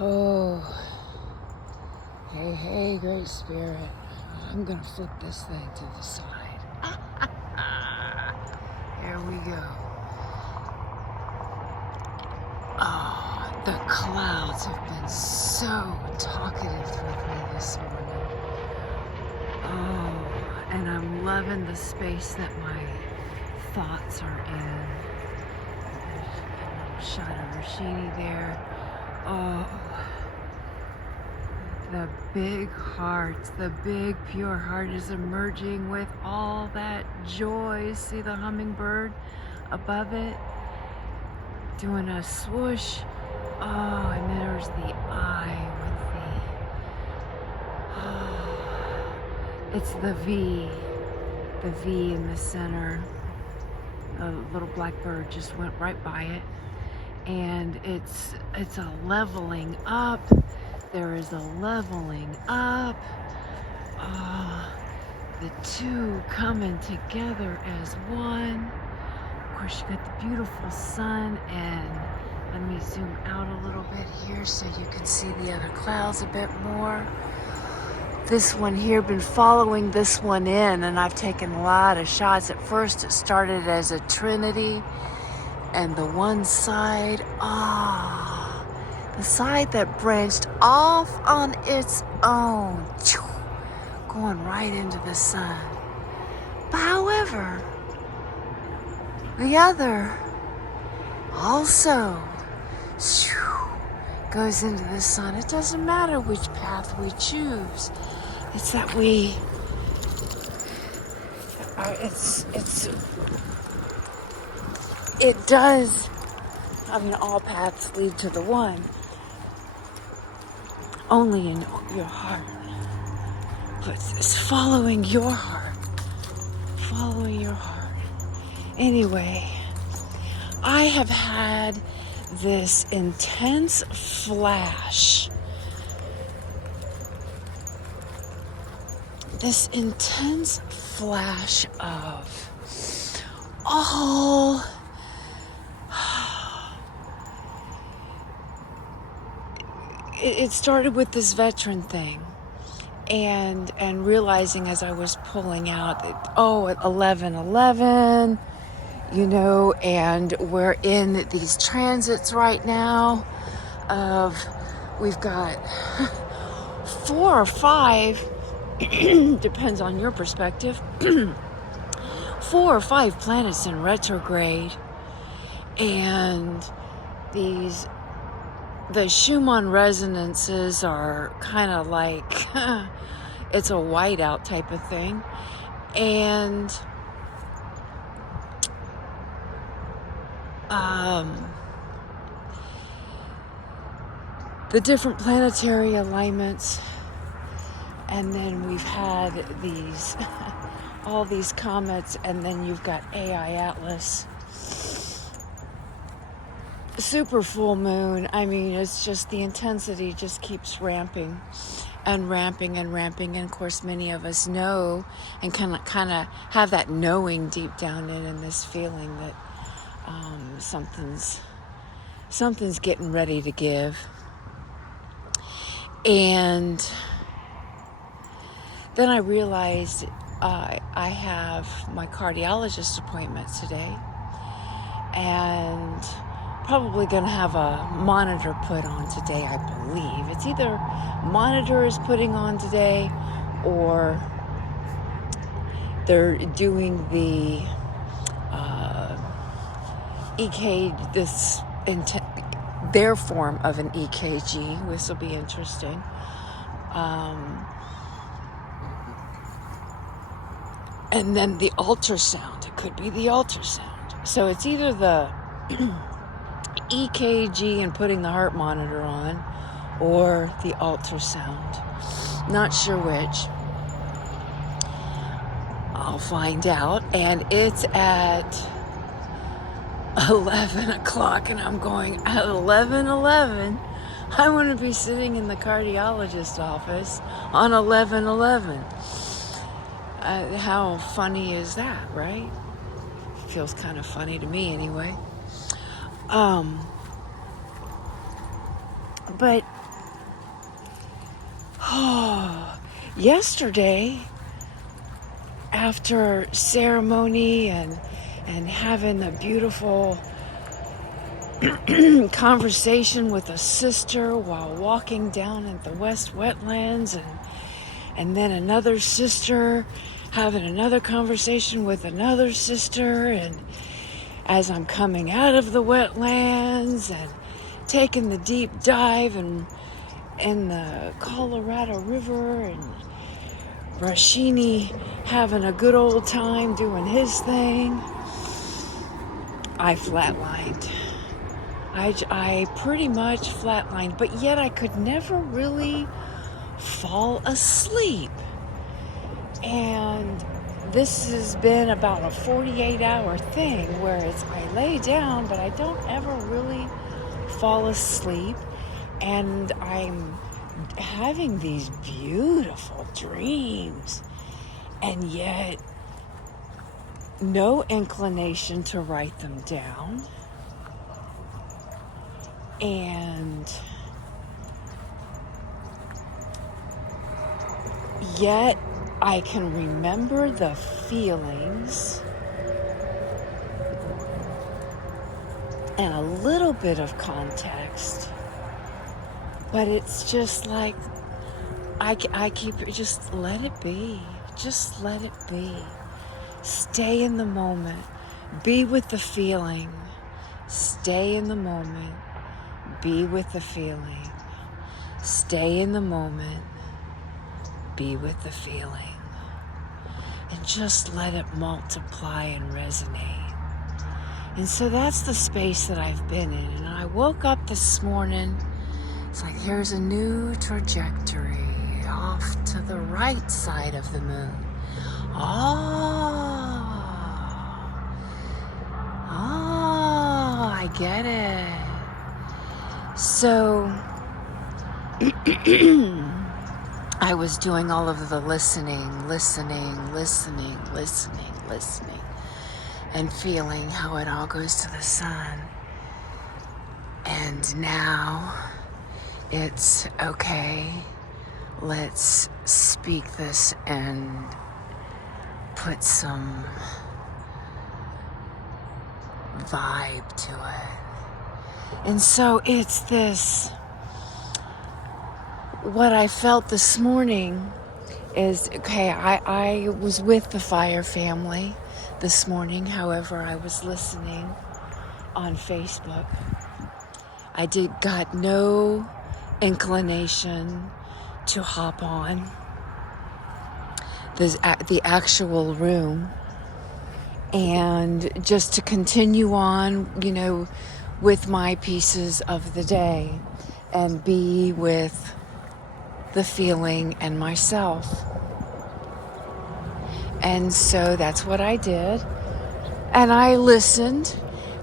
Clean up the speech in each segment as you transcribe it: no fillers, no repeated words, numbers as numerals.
Oh, hey, Great Spirit. I'm gonna flip this thing to the side. Here we go. Oh, the clouds have been so talkative with me this morning. Oh, and I'm loving the space that my thoughts are in. A little shot of Rashidi there. Oh, the big heart, the big pure heart is emerging with all that joy. See the hummingbird above it doing a swoosh. Oh, and there's the eye with it's the V in the center. A little black bird just went right by it, and it's a leveling up. There is a leveling up. The two coming together as one. Of course, you got the beautiful sun, and let me zoom out a little bit here so you can see the other clouds a bit more. This one here, been following this one in, and I've taken a lot of shots. At first, it started as a trinity, and the one side, the side that branched off on its own, going right into the sun. But however, the other also goes into the sun. It doesn't matter which path we choose. It's that it does. I mean, all paths lead to the one. Only in your heart. But it's following your heart. Following your heart. Anyway, I have had this intense flash. This intense flash of all it started with this veteran thing, and realizing as I was pulling out that, at 11:11, and we're in these transits right now of, we've got 4 or 5, depends on your perspective, 4 or 5 planets in retrograde, and the Schumann resonances are kind of like, it's a whiteout type of thing. And the different planetary alignments, and then we've had these, all these comets, and then you've got AI Atlas. Super full moon. I mean, it's just the intensity just keeps ramping and ramping and ramping. And of course, many of us know and kind of have that knowing deep down in this feeling that something's getting ready to give. And then I realized I have my cardiologist appointment today, and probably going to have a monitor put on today, I believe. It's either monitor is putting on today, or they're doing the their form of an EKG. This will be interesting. And then the ultrasound. It could be the ultrasound. So it's either the EKG and putting the heart monitor on, or the ultrasound. Not sure which. I'll find out. And it's at 11 o'clock, and I'm going, at 11:11, I want to be sitting in the cardiologist's office on 11:11. How funny is that, right? Feels kind of funny to me anyway. But Oh, yesterday, after ceremony and having a beautiful conversation with a sister while walking down at the West Wetlands, and then another sister having another conversation with another sister, and as I'm coming out of the wetlands and taking the deep dive in the Colorado River, and Rashini having a good old time doing his thing, I flatlined. I pretty much flatlined, but yet I could never really fall asleep. And this has been about a 48-hour thing where I lay down, but I don't ever really fall asleep. And I'm having these beautiful dreams, and yet no inclination to write them down. And yet I can remember the feelings and a little bit of context, but it's just like I keep just let it be. Just let it be. Stay in the moment. Be with the feeling. Stay in the moment. Be with the feeling. Stay in the moment. Be with the feeling. And just let it multiply and resonate. And so that's the space that I've been in. And I woke up this morning. It's like, here's a new trajectory off to the right side of the moon. I get it. So I was doing all of the listening, and feeling how it all goes to the sun. And now it's okay. Let's speak this and put some vibe to it. And so it's this, what I felt this morning is, okay, I was with the fire family this morning. However, I was listening on Facebook. I got no inclination to hop on the actual room and just to continue on, with my pieces of the day and be with the feeling and myself. And so that's what I did. And I listened,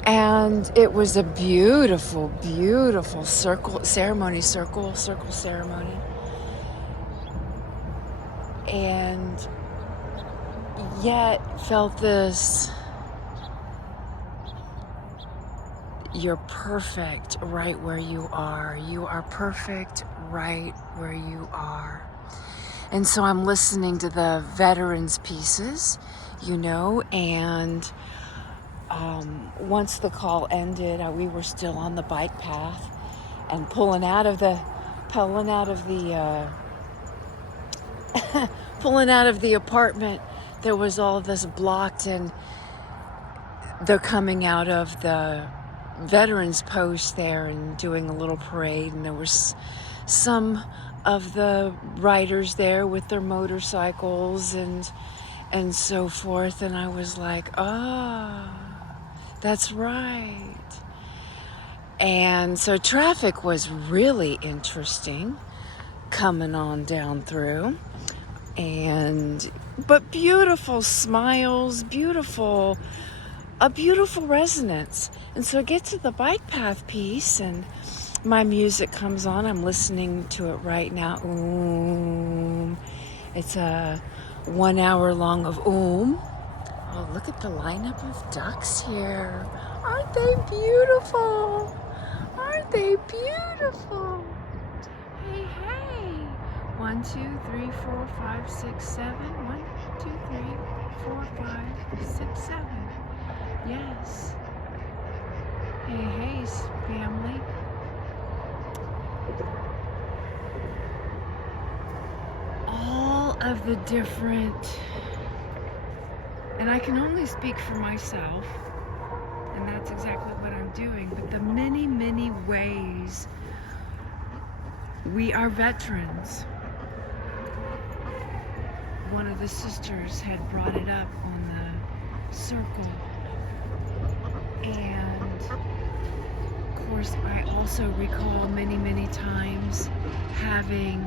and it was a beautiful, beautiful circle ceremony. And yet felt this, you're perfect right where you are. You are perfect right where you are. And so I'm listening to the veterans pieces, and once the call ended, we were still on the bike path and pulling out of the apartment. There was all of this blocked, and they're coming out of the veterans post there and doing a little parade, and there was some of the riders there with their motorcycles and so forth, and I was like, that's right. And so traffic was really interesting coming on down through, but beautiful smiles, a beautiful resonance. And so I get to the bike path piece, and my music comes on. I'm listening to it right now. It's a 1 hour long of Oh, look at the lineup of ducks here. Aren't they beautiful? Aren't they beautiful? Hey, 1, 2, 3, 4, 5, 6, 7. 1, 2, 3, 4, 5, 6, 7. Yes. Hey, hey, family. All of the different, and I can only speak for myself, and that's exactly what I'm doing, but the many, many ways we are veterans. One of the sisters had brought it up on the circle, and of course I also recall many, many times having,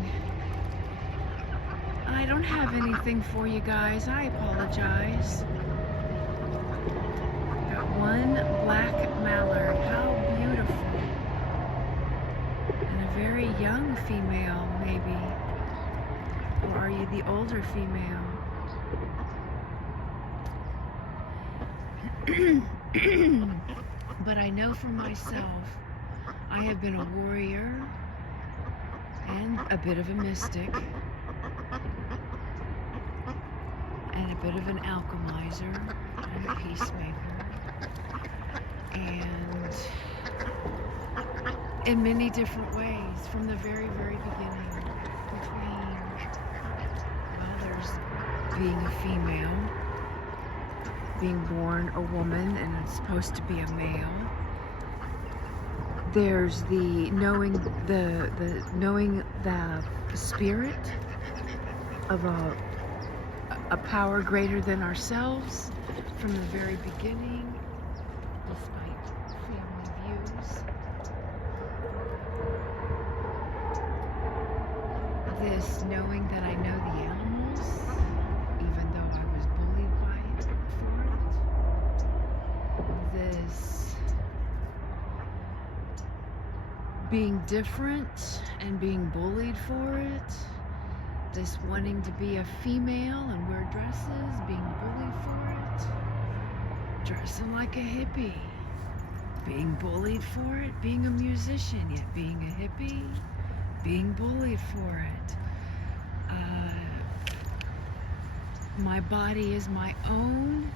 I don't have anything for you guys, I apologize. Got one black mallard, how beautiful. And a very young female, maybe. Or are you the older female? But I know for myself, I have been a warrior and a bit of a mystic and a bit of an alchemizer and a peacemaker, and in many different ways from the very, very beginning, between, well, there's being a female, being born a woman and it's supposed to be a male. There's the knowing knowing the spirit of a power greater than ourselves from the very beginning, despite family views. This knowing that I know the animals, even though I was bullied by it for it. This being different and being bullied for it. This wanting to be a female and wear dresses, being bullied for it. Dressing like a hippie, being bullied for it. Being a musician, yet being a hippie, being bullied for it. My body is my own,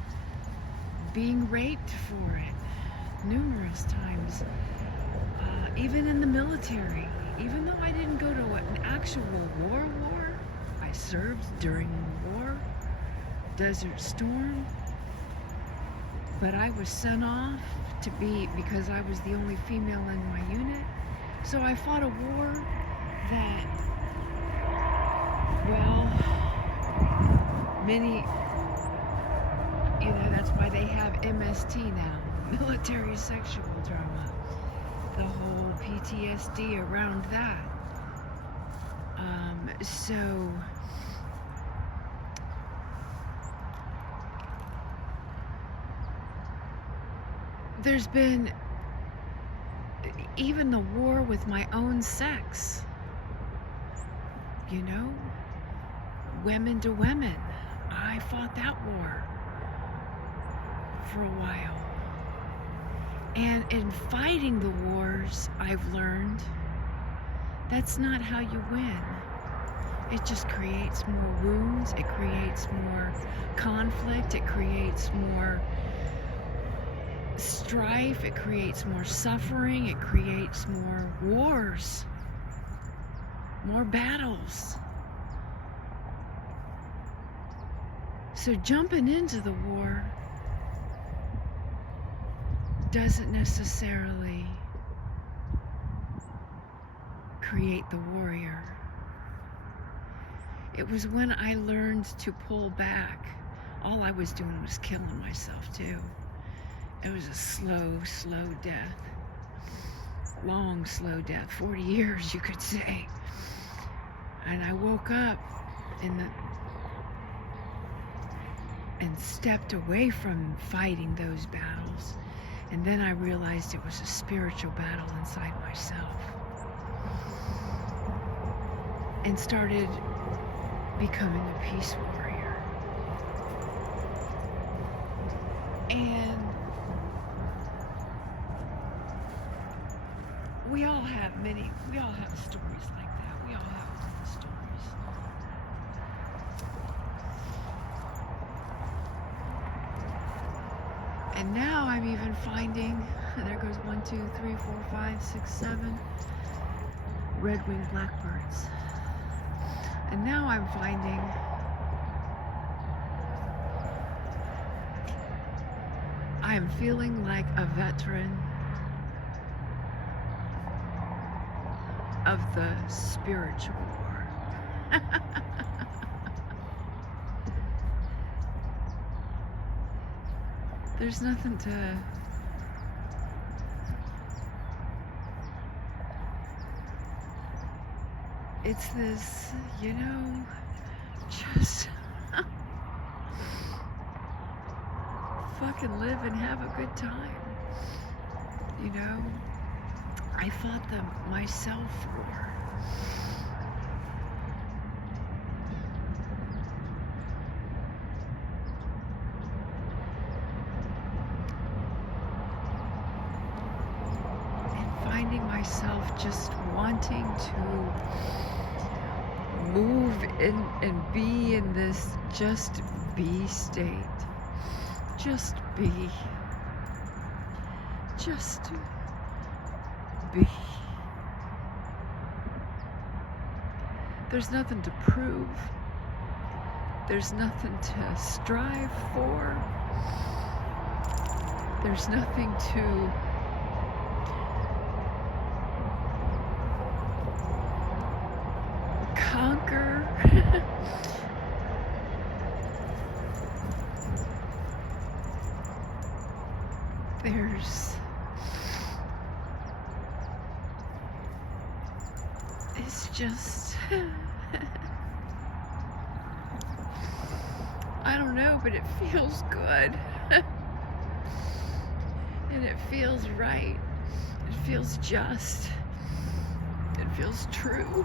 being raped for it numerous times. Even in the military, even though I didn't go to an actual war, I served during war, Desert Storm, but I was sent off to be, because I was the only female in my unit, so I fought a war that, well, many, that's why they have MST now, military sexual trauma, the whole PTSD around that. So there's been even the war with my own sex, women to women. I fought that war for a while. And in fighting the wars, I've learned that's not how you win. It just creates more wounds, it creates more conflict, it creates more strife, it creates more suffering, it creates more wars, more battles. So jumping into the war doesn't necessarily create the warrior. It was when I learned to pull back. All I was doing was killing myself too. It was a slow death. Long, slow death. 40 years, you could say. And I woke up and stepped away from fighting those battles. And then I realized it was a spiritual battle inside myself. And started becoming a peace warrior. And we all have stories like that. We all have stories. And now I'm even finding, there goes 1, 2, 3, 4, 5, 6, 7 red-winged blackbirds. And now I'm finding I am feeling like a veteran of the spiritual war. There's nothing to it's this, you know, just fucking live and have a good time. You know, I fought them myself war. Finding myself just wanting to move in and be in this just be state. Just be. Just be. There's nothing to prove. There's nothing to strive for. There's nothing to conquer. It's just, I don't know, but it feels good. And it feels right. It feels just. It feels true.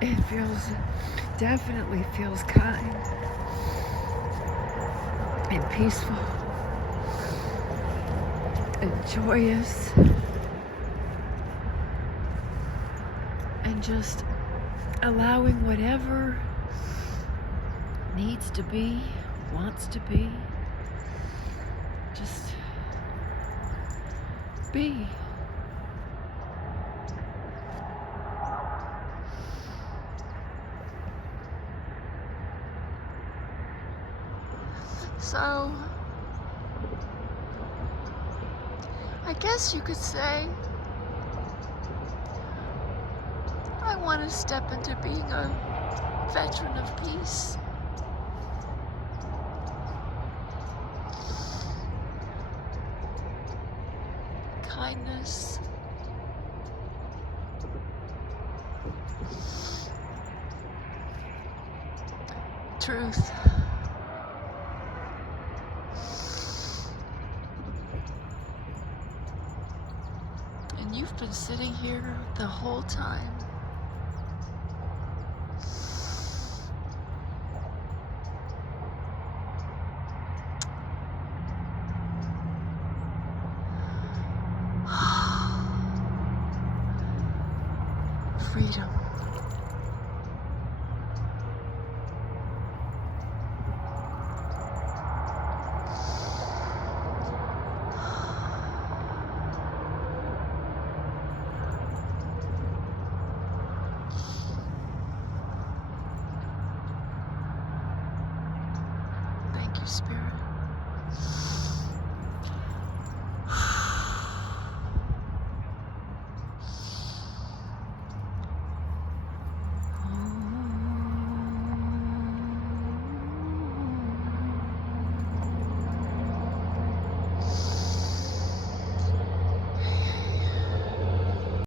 It definitely feels kind and peaceful and joyous and just allowing whatever needs to be, wants to be, just be. So, I guess you could say I want to step into being a veteran of peace. Kindness. Truth. And you've been sitting here the whole time. Freedom. Thank you, Spirit.